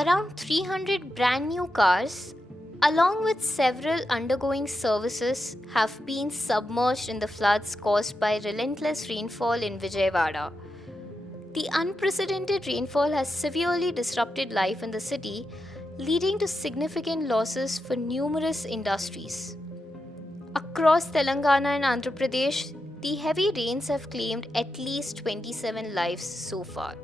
Around 300 brand new cars, along with several undergoing services, have been submerged in the floods caused by relentless rainfall in Vijayawada. The unprecedented rainfall has severely disrupted life in the city, leading to significant losses for numerous industries. Across Telangana and Andhra Pradesh, the heavy rains have claimed at least 27 lives so far.